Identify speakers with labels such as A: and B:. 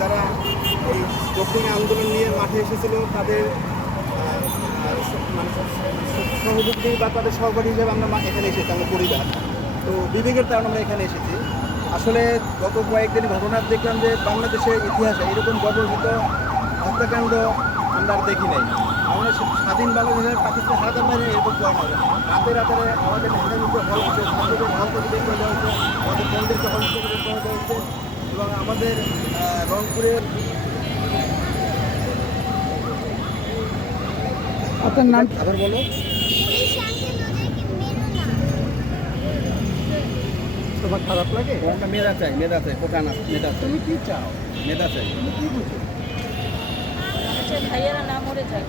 A: যারা এই দক্ষিণে আন্দোলন নিয়ে মাঠে এসেছিল, তাদের সহযোগী বা তাদের সহপাঠী হিসেবে আমরা এখানে এসেছি আমরা পরিবার। তো বিবেকের কারণে আমরা এখানে এসেছি। আসলে গত কয়েকদিন ঘটনা দেখলাম যে বাংলাদেশের ইতিহাসে এরকম গর্বিত হত্যাকাণ্ড আমরা দেখি নাই। আমরা স্বাধীন বাংলাদেশের পাকিস্তান হারাতে পারে এরকম করে না রাতে রাতে আমাদের হল ছাত্রদের হল থেকে বের করে দেওয়া হচ্ছে, আমাদের মন্দিরকে হল থেকে বের করে দেওয়া হচ্ছে এবং আমাদের রংপুরের আপনার নাম? আবার বলো। তোমার খারাপ লাগে?
B: কোনটা মেধা চাই মেধা চাই কোটা না মেধা চাই
A: তুমি কি চাও?
B: মেধা চাই তুমি কি বুঝো?
C: ভাইয়েরা না মরে যাক।